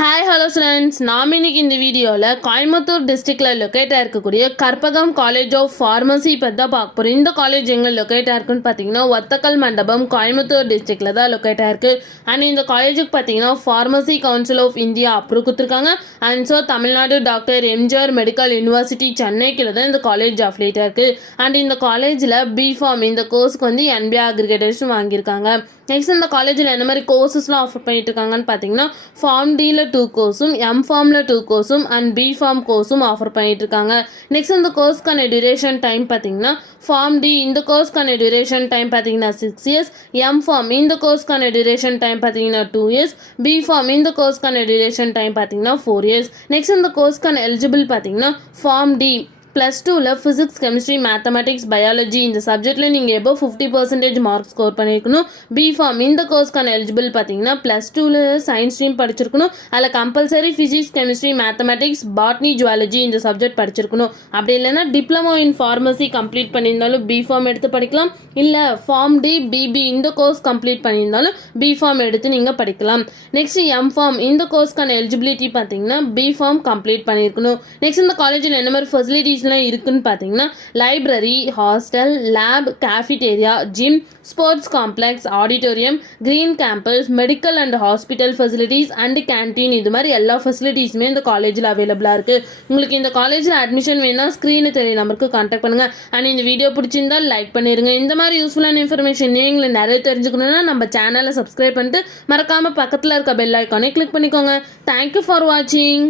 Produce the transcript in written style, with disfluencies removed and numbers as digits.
Hi hello students, நாம் இன்னைக்கு இந்த வீடியோவில் கோயம்புத்தூர் டிஸ்ட்ரிக்டில் லொக்கேட்டாக இருக்கக்கூடிய கற்பகம் காலேஜ் ஆஃப் ஃபார்மசி பற்றி தான் பார்க்க போகிறோம். இந்த காலேஜ் எங்கே லொக்கேட்டாக இருக்குன்னு பார்த்தீங்கன்னா ஒத்தக்கல் மண்டபம் கோயம்புத்தூர் டிஸ்ட்ரிக்டில் தான் லொக்கேட்டாக இருக்குது. அண்ட் இந்த காலேஜுக்கு பார்த்தீங்கன்னா pharmacy council of India approve கொடுத்துருக்காங்க. And so Tamil Nadu doctor MGR medical university சென்னைக்குள்ள தான் இந்த காலேஜ் அஃபிலியேட்டாக இருக்குது. அண்ட் இந்த காலேஜில் பிஃபார்ம் இந்த கோர்ஸ்க்கு வந்து NBA அக்ரிகேட்டேஷன் வாங்கியிருக்காங்க. நெக்ஸ்ட் இந்த காலேஜில் என்ன மாதிரி கோர்சஸ்லாம் ஆஃபர் பண்ணிட்டு இருக்காங்கன்னு பார்த்தீங்கன்னா ஃபார்ம் டியில் 2 கோர்ஸும் எம்ஃபார்மில் 2 கோர்ஸும் அண்ட் பிஃபார்ம் கோர்ஸும் ஆஃபர் பண்ணிட்டு இருக்காங்க. நெக்ஸ்ட் இந்த கோர்ஸ்க்கான டியூரேஷன் டைம் பார்த்தீங்கன்னா ஃபார்ம் டி இந்த கோர்ஸ்க்கான டியூரேஷன் டைம் பார்த்தீங்கன்னா 6 இயர்ஸ், எம்ஃபார்ம் இந்த கோர்ஸ்க்கான டியூரேஷன் டைம் பார்த்தீங்கன்னா 2 இயர்ஸ், பிஃபார்ம் இந்த கோர்ஸ்க்கான டியூரேஷன் டைம் பார்த்தீங்கன்னா 4 இயர்ஸ். நெக்ஸ்ட் இந்த கோர்ஸ்க்கான எலிஜிபிள் பார்த்தீங்கன்னா ஃபார்ம் டி +2ல் ஃபிசிக்ஸ் கெமிஸ்ட்ரி மேத்தமெட்டிக்ஸ் பயாலஜி இந்த சப்ஜெக்டில் நீங்கள் எபோவ் 50% மார்க் ஸ்கோர் பண்ணியிருக்கணும். பிஃபார்ம் இந்த கோர்ஸ்க்கான எலிஜிபிள் பார்த்தீங்கன்னா +2ல் சயின்ஸ் ஸ்ட்ரீம் படிச்சிருக்கணும். அதில் compulsory physics chemistry mathematics botany zoology இந்த சப்ஜெக்ட் படிச்சிருக்கணும். அப்படி இல்லைன்னா டிப்ளமோ இன் ஃபார்மசி கம்ப்ளீட் பண்ணியிருந்தாலும் பிஃபார்ம் எடுத்து படிக்கலாம். இல்லை ஃபார்ம் டி பிபி இந்த கோர்ஸ் கம்ப்ளீட் பண்ணியிருந்தாலும் பிஃபார்ம் எடுத்து நீங்கள் படிக்கலாம். நெக்ஸ்ட் எம்ஃபார்ம் இந்த கோர்ஸ்க்கான எலிஜிபிலிட்டி பார்த்தீங்கன்னா பிஃபார்ம் கம்ப்ளீட் பண்ணியிருக்கணும். நெக்ஸ்ட் இந்த காலேஜில் என்ன மாதிரி ஃபெசிலிட்டிஸ் இருக்குன்னு பார்த்தீங்கன்னா library, hostel, lab, cafeteria, gym, sports complex, auditorium, green campus, medical and hospital facilities and canteen இது மாதிரி எல்லா ஃபெசிலிட்டிஸுமே இந்த காலேஜில் அவைலபிளாக இருக்குது. உங்களுக்கு இந்த காலேஜில் அட்மிஷன் வேணா ஸ்க்ரீனு தெரிய நம்பருக்கு கான்டாக்ட் பண்ணுங்கள். அண்ட் இந்த வீடியோ பிடிச்சிருந்தால் லைக் பண்ணிடுங்க. இந்த மாதிரி யூஸ்ஃபுல்லான இன்ஃபர்மேஷன் நீங்களை நிறைய தெரிஞ்சுக்கணுன்னா நம்ம சேனலை சப்ஸ்கிரைப் பண்ணிட்டு மறக்காமல் பக்கத்தில் இருக்க பெல் ஐக்கானே கிளிக் பண்ணிக்கோங்க. தேங்க்யூ ஃபார் வாட்சிங்.